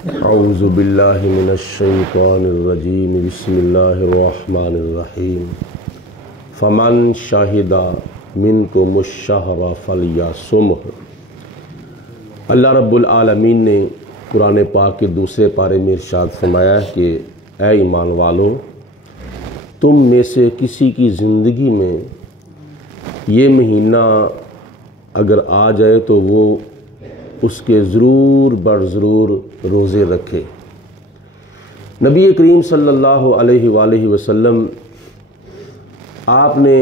اعوذ باللہ من الشیطان الرجیم بسم اللہ الرحمن الرحیم فمن شہد منکم الشہر فلیصمہ۔ اللہ رب العالمین نے قرآن پاک کے دوسرے پارے میں ارشاد فرمایا ہے کہ اے ایمان والو، تم میں سے کسی کی زندگی میں یہ مہینہ اگر آ جائے تو وہ اس کے ضرور بر ضرور روزے رکھے۔ نبی کریم صلی اللہ علیہ وآلہ وسلم آپ نے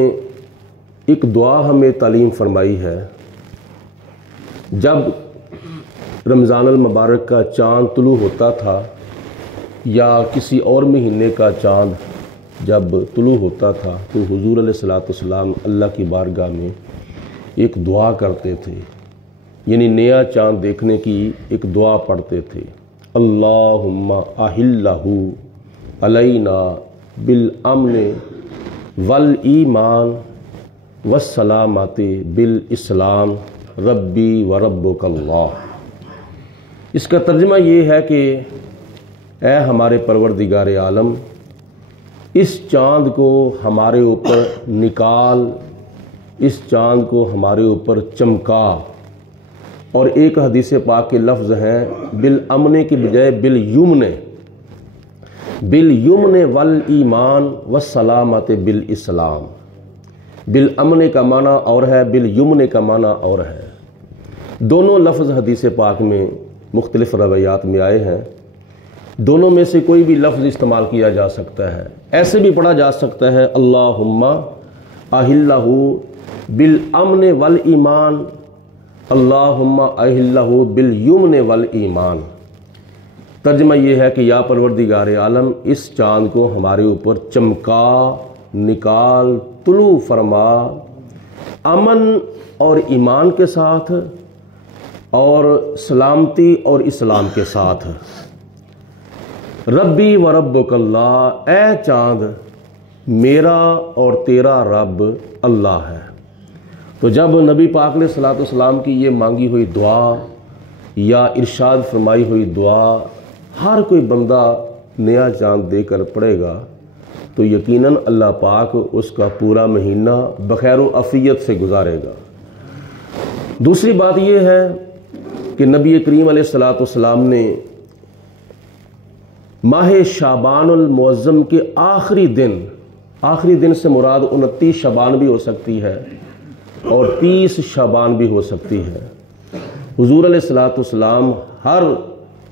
ایک دعا ہمیں تعلیم فرمائی ہے۔ جب رمضان المبارک کا چاند طلوع ہوتا تھا یا کسی اور مہینے کا چاند جب طلوع ہوتا تھا تو حضور علیہ السلام اللہ کی بارگاہ میں ایک دعا کرتے تھے، یعنی نیا چاند دیکھنے کی ایک دعا پڑھتے تھے۔ اللہم احلہ علینا بالامن والایمان والسلامت بالاسلام ربی وربک اللہ۔ اس کا ترجمہ یہ ہے کہ اے ہمارے پروردگار عالم، اس چاند کو ہمارے اوپر نکال، اس چاند کو ہمارے اوپر چمکا۔ اور ایک حدیث پاک کے لفظ ہیں بالامن کی بجائے بالیمن، بالیمن والایمان والسلامت بالاسلام۔ بالامن کا معنی اور ہے، بالیمن کا معنی اور ہے۔ دونوں لفظ حدیث پاک میں مختلف روایات میں آئے ہیں، دونوں میں سے کوئی بھی لفظ استعمال کیا جا سکتا ہے۔ ایسے بھی پڑھا جا سکتا ہے اللہم احلہ بالامن والایمان، اللہم احلہ بالیمن والایمان۔ ترجمہ یہ ہے کہ یا پروردگار عالم، اس چاند کو ہمارے اوپر چمکا، نکال، طلوع فرما، امن اور ایمان کے ساتھ اور سلامتی اور اسلام کے ساتھ۔ ربی و ربک اللہ، اے چاند میرا اور تیرا رب اللہ ہے۔ تو جب نبی پاک علیہ السلام کی یہ مانگی ہوئی دعا یا ارشاد فرمائی ہوئی دعا ہر کوئی بندہ نیا چاند دے کر پڑھے گا تو یقیناً اللہ پاک اس کا پورا مہینہ بخیر و عافیت سے گزارے گا۔ دوسری بات یہ ہے کہ نبی کریم علیہ السلام نے ماہ شعبان المعظم کے آخری دن سے مراد 29 شعبان بھی ہو سکتی ہے اور 30 شعبان بھی ہو سکتی ہے۔ حضور علیہ السلام ہر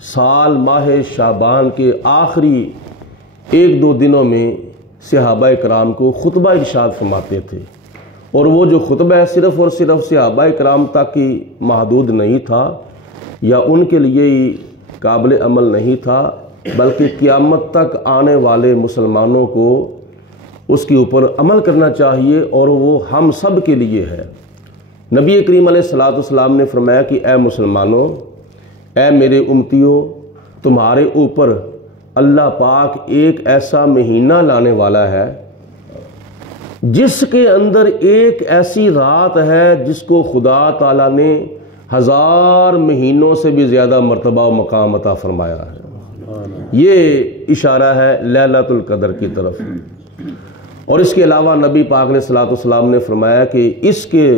سال ماہ شعبان کے آخری 1-2 دنوں میں صحابہ کرام کو خطبہ ارشاد فرماتے تھے، اور وہ جو خطبہ ہے صرف اور صرف صحابہ کرام تک ہی محدود نہیں تھا یا ان کے لیے ہی قابل عمل نہیں تھا، بلکہ قیامت تک آنے والے مسلمانوں کو اس کے اوپر عمل کرنا چاہیے، اور وہ ہم سب کے لیے ہے۔ نبی کریم علیہ السلام نے فرمایا کہ اے مسلمانوں، اے میرے امتیوں، تمہارے اوپر اللہ پاک ایک ایسا مہینہ لانے والا ہے جس کے اندر ایک ایسی رات ہے جس کو خدا تعالیٰ نے 1000 مہینوں سے بھی زیادہ مرتبہ و مقام عطا فرمایا ہے۔ یہ اشارہ ہے لیلۃ القدر کی طرف۔ اور اس کے علاوہ نبی پاک نے صلی اللہ علیہ وسلم نے فرمایا کہ اس کے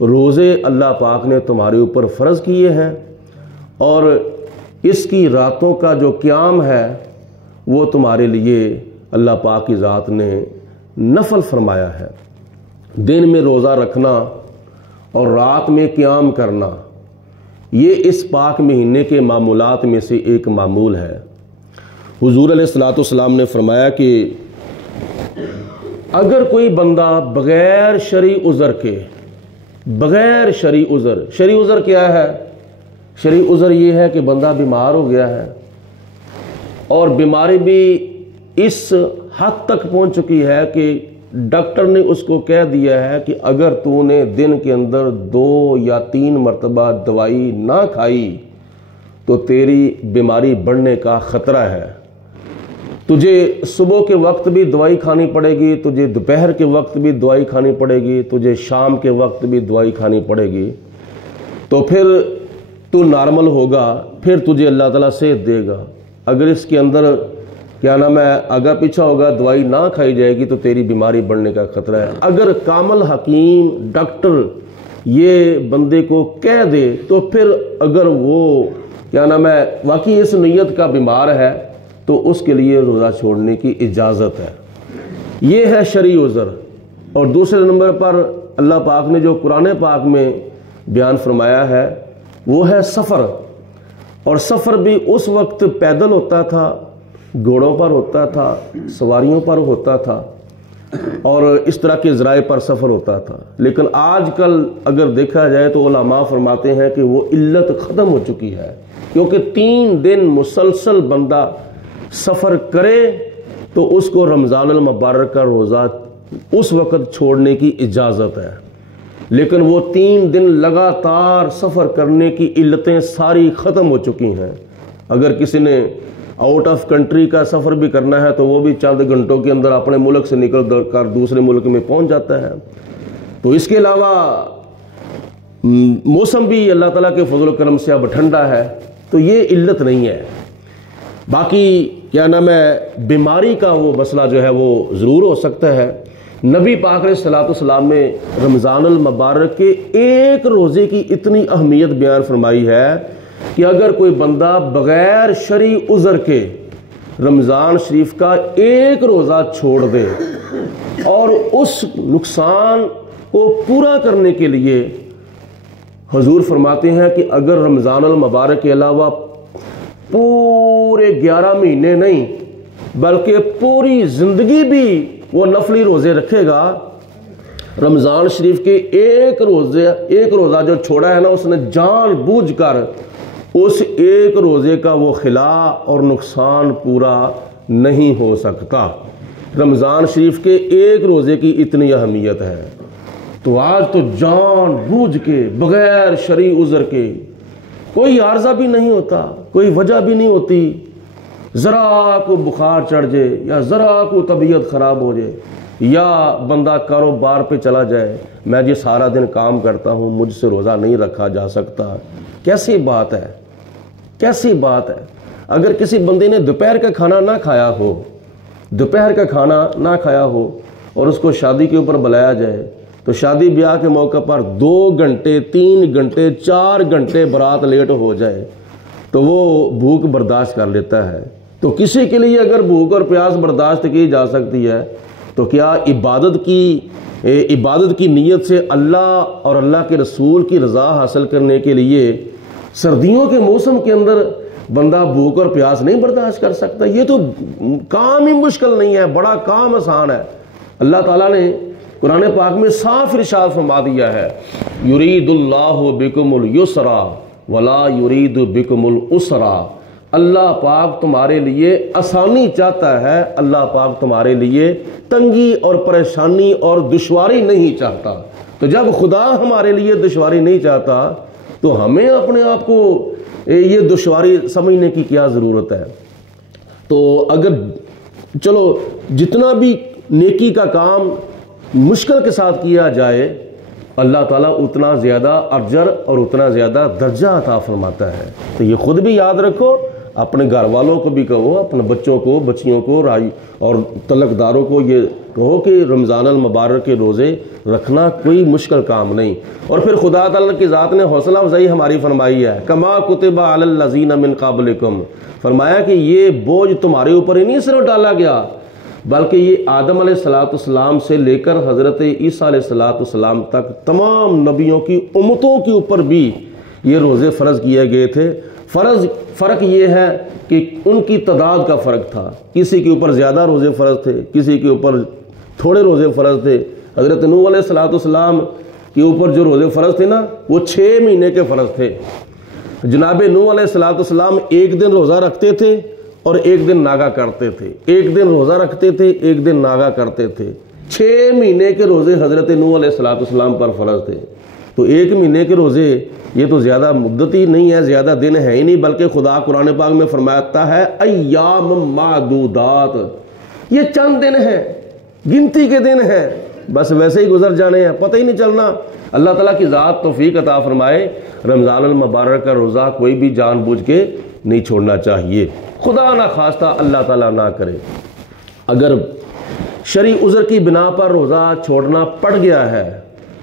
روزے اللہ پاک نے تمہارے اوپر فرض کیے ہیں، اور اس کی راتوں کا جو قیام ہے وہ تمہارے لیے اللہ پاک کی ذات نے نفل فرمایا ہے۔ دن میں روزہ رکھنا اور رات میں قیام کرنا یہ اس پاک مہینے کے معمولات میں سے ایک معمول ہے۔ حضور علیہ السلام نے فرمایا کہ اگر کوئی بندہ بغیر شرعی عذر کے، بغیر شرعی عذر کیا ہے؟ شرعی عذر یہ ہے کہ بندہ بیمار ہو گیا ہے اور بیماری بھی اس حد تک پہنچ چکی ہے کہ ڈاکٹر نے اس کو کہہ دیا ہے کہ اگر تو نے دن کے اندر 2 یا 3 مرتبہ دوائی نہ کھائی تو تیری بیماری بڑھنے کا خطرہ ہے۔ تجھے صبح کے وقت بھی دوائی کھانی پڑے گی، تجھے دوپہر کے وقت بھی دوائی کھانی پڑے گی، تجھے شام کے وقت بھی دوائی کھانی پڑے گی۔ تو پھر تو نارمل ہوگا، پھر تجھے اللہ تعالیٰ صحت دے گا۔ اگر اس کے اندر کیا نام ہے آگا پیچھا ہوگا، دوائی نہ کھائی جائے گی تو تیری بیماری بڑھنے کا خطرہ ہے۔ اگر کامل حکیم ڈاکٹر یہ بندے کو کہہ دے تو پھر اگر وہ کیا نام ہے واقعی اس نیت کا بیمار ہے تو اس کے لیے روزہ چھوڑنے کی اجازت ہے۔ یہ ہے شرعی عذر۔ اور دوسرے نمبر پر اللہ پاک نے جو قرآن پاک میں بیان فرمایا ہے وہ ہے سفر۔ اور سفر بھی اس وقت پیدل ہوتا تھا، گھوڑوں پر ہوتا تھا، سواریوں پر ہوتا تھا، اور اس طرح کے ذرائع پر سفر ہوتا تھا۔ لیکن آج کل اگر دیکھا جائے تو علماء فرماتے ہیں کہ وہ علت ختم ہو چکی ہے، کیونکہ 3 دن مسلسل بندہ سفر کرے تو اس کو رمضان المبارک کا روزہ اس وقت چھوڑنے کی اجازت ہے۔ لیکن وہ 3 دن لگاتار سفر کرنے کی علتیں ساری ختم ہو چکی ہیں۔ اگر کسی نے آؤٹ آف کنٹری کا سفر بھی کرنا ہے تو وہ بھی چند گھنٹوں کے اندر اپنے ملک سے نکل کر دوسرے ملک میں پہنچ جاتا ہے۔ تو اس کے علاوہ موسم بھی اللہ تعالیٰ کے فضل و کرم سے اب ٹھنڈا ہے، تو یہ علت نہیں ہے۔ باقی کیا نام ہے بیماری کا وہ مسئلہ جو ہے وہ ضرور ہو سکتا ہے۔ نبی پاک علیہ الصلوۃ والسلام نے رمضان المبارک کے ایک روزے کی اتنی اہمیت بیان فرمائی ہے کہ اگر کوئی بندہ بغیر شرعی عذر کے رمضان شریف کا ایک روزہ چھوڑ دے اور اس نقصان کو پورا کرنے کے لیے حضور فرماتے ہیں کہ اگر رمضان المبارک کے علاوہ پورے 11 مہینے نہیں بلکہ پوری زندگی بھی وہ نفلی روزے رکھے گا، رمضان شریف کے ایک روزہ جو چھوڑا ہے نا اس نے جان بوجھ کر اس ایک روزے کا وہ خلا اور نقصان پورا نہیں ہو سکتا۔ رمضان شریف کے ایک روزے کی اتنی اہمیت ہے، تو آج تو جان بوجھ کے بغیر شرعی عذر کے کوئی عارضہ بھی نہیں ہوتا، کوئی وجہ بھی نہیں ہوتی، ذرا کو بخار چڑھ جائے یا ذرا کو طبیعت خراب ہو جائے یا بندہ کاروبار پہ چلا جائے، میں جی سارا دن کام کرتا ہوں مجھ سے روزہ نہیں رکھا جا سکتا، کیسی بات ہے، کیسی بات ہے۔ اگر کسی بندے نے دوپہر کا کھانا نہ کھایا ہو اور اس کو شادی کے اوپر بلایا جائے تو شادی بیاہ کے موقع پر 2 گھنٹے 3 گھنٹے 4 گھنٹے برات لیٹ ہو جائے تو وہ بھوک برداشت کر لیتا ہے۔ تو کسی کے لیے اگر بھوک اور پیاس برداشت کی جا سکتی ہے تو کیا عبادت کی نیت سے اللہ اور اللہ کے رسول کی رضا حاصل کرنے کے لیے سردیوں کے موسم کے اندر بندہ بھوک اور پیاس نہیں برداشت کر سکتا؟ یہ تو کام ہی مشکل نہیں ہے، بڑا کام آسان ہے۔ اللہ تعالیٰ نے قرآن پاک میں صاف ارشاد فرما دیا ہے، یرید اللہ بکم اليسر ولا یرید بکم العسر۔ اللہ پاک تمہارے لیے آسانی چاہتا ہے، اللہ پاک تمہارے لیے تنگی اور پریشانی اور دشواری نہیں چاہتا۔ تو جب خدا ہمارے لیے دشواری نہیں چاہتا تو ہمیں اپنے آپ کو یہ دشواری سمجھنے کی کیا ضرورت ہے؟ تو اگر چلو جتنا بھی نیکی کا کام مشکل کے ساتھ کیا جائے اللہ تعالیٰ اتنا زیادہ اجر اور اتنا زیادہ درجہ عطا فرماتا ہے۔ تو یہ خود بھی یاد رکھو، اپنے گھر والوں کو بھی کہو، اپنے بچوں کو بچیوں کو اور تعلق داروں کو یہ کہو کہ رمضان المبارک کے روزے رکھنا کوئی مشکل کام نہیں۔ اور پھر خدا تعالیٰ کی ذات نے حوصلہ افزائی ہماری فرمائی ہے، کما کتب علی الذین من قبلکم، فرمایا کہ یہ بوجھ تمہارے اوپر ہی نہیں صرف ڈالا گیا بلکہ یہ آدم علیہ السلام سے لے کر حضرت عیسیٰ علیہ السلام تک تمام نبیوں کی امتوں کے اوپر بھی یہ روزے فرض کیے گئے تھے۔ فرق یہ ہے کہ ان کی تعداد کا فرق تھا، کسی کے اوپر زیادہ روزے فرض تھے، کسی کے اوپر تھوڑے روزے فرض تھے۔ حضرت نوح علیہ السلام کے اوپر جو روزے فرض تھے نا وہ 6 مہینے کے فرض تھے۔ جناب نوح علیہ السلام 1 دن روزہ رکھتے تھے اور 1 دن ناگا کرتے تھے، 1 دن روزہ رکھتے تھے 1 دن ناگا کرتے تھے۔ 6 مہینے کے روزے حضرت نوح علیہ السلام پر فرض تھے۔ تو 1 مہینے کے روزے یہ تو زیادہ مدت ہی نہیں ہے، زیادہ دن ہے ہی نہیں، بلکہ خدا قرآن پاک میں فرماتا ہے ایام معدودات، یہ چند دن ہیں، گنتی کے دن ہیں، بس ویسے ہی گزر جانے ہیں، پتہ ہی نہیں چلنا۔ اللہ تعالیٰ کی ذات توفیق عطا فرمائے، رمضان المبارک کا روزہ کوئی بھی جان بوجھ کے نہیں چھوڑنا چاہیے، خدا نہ خواستہ اللہ تعالیٰ نہ کرے اگر شرعی عذر کی بنا پر روزہ چھوڑنا پڑ گیا ہے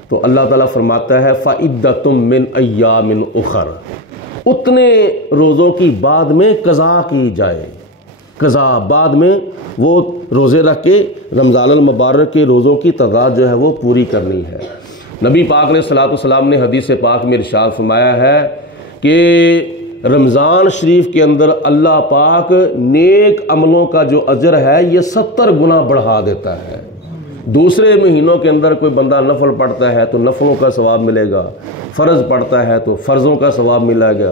تو اللہ تعالیٰ فرماتا ہے فَعِدَّةٌ مِّنْ أَيَّامٍ أُخَرَ، اتنے روزوں کی بعد میں قضا کی جائے، قضا بعد میں وہ روزے رکھ کے رمضان المبارک کے روزوں کی تعداد جو ہے وہ پوری کرنی ہے۔ نبی پاک علیہ الصلوۃ والسلام نے حدیث پاک میں ارشاد فرمایا ہے کہ رمضان شریف کے اندر اللہ پاک نیک عملوں کا جو اجر ہے یہ 70 گنا بڑھا دیتا ہے۔ دوسرے مہینوں کے اندر کوئی بندہ نفل پڑھتا ہے تو نفلوں کا ثواب ملے گا، فرض پڑھتا ہے تو فرضوں کا ثواب ملے گا۔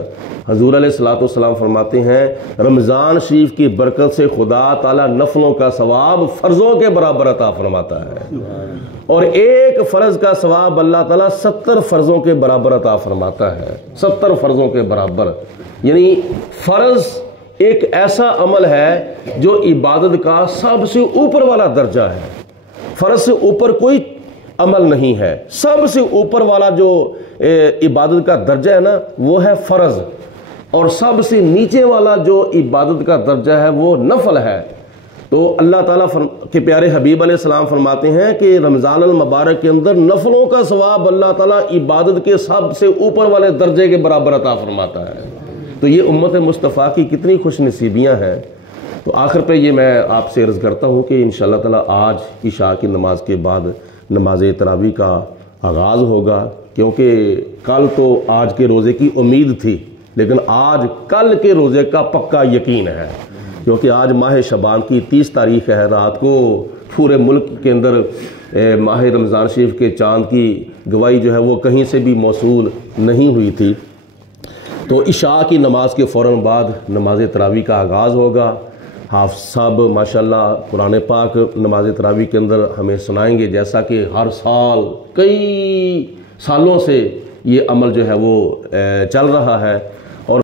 حضور علیہ الصلوۃ والسلام فرماتے ہیں رمضان شریف کی برکت سے خدا تعالیٰ نفلوں کا ثواب فرضوں کے برابر عطا فرماتا ہے، اور ایک فرض کا ثواب اللہ تعالیٰ 70 فرضوں کے برابر عطا فرماتا ہے، 70 فرضوں کے برابر۔ یعنی فرض ایک ایسا عمل ہے جو عبادت کا سب سے اوپر والا درجہ ہے، فرض سے اوپر کوئی عمل نہیں ہے، سب سے اوپر والا جو عبادت کا درجہ ہے نا وہ ہے فرض، اور سب سے نیچے والا جو عبادت کا درجہ ہے وہ نفل ہے۔ تو اللہ تعالیٰ کے پیارے حبیب علیہ السلام فرماتے ہیں کہ رمضان المبارک کے اندر نفلوں کا ثواب اللہ تعالیٰ عبادت کے سب سے اوپر والے درجے کے برابر عطا فرماتا ہے۔ تو یہ امت مصطفیٰ کی کتنی خوش نصیبیاں ہیں۔ تو آخر پہ یہ میں آپ سے عرض کرتا ہوں کہ انشاءاللہ تعالیٰ آج عشاء کی نماز کے بعد نماز تراویح کا آغاز ہوگا، کیونکہ کل تو آج کے روزے کی امید تھی، لیکن آج کل کے روزے کا پکا یقین ہے، کیونکہ آج ماہ شعبان کی 30 تاریخ ہے۔ رات کو پورے ملک کے اندر ماہ رمضان شریف کے چاند کی گواہی جو ہے وہ کہیں سے بھی موصول نہیں ہوئی تھی۔ تو عشاء کی نماز کے فوراً بعد نماز تراویح کا آغاز ہوگا۔ حافظ صاحب ماشاءاللہ قرآن پاک نماز تراویح کے اندر ہمیں سنائیں گے، جیسا کہ ہر سال کئی سالوں سے یہ عمل جو ہے وہ چل رہا ہے۔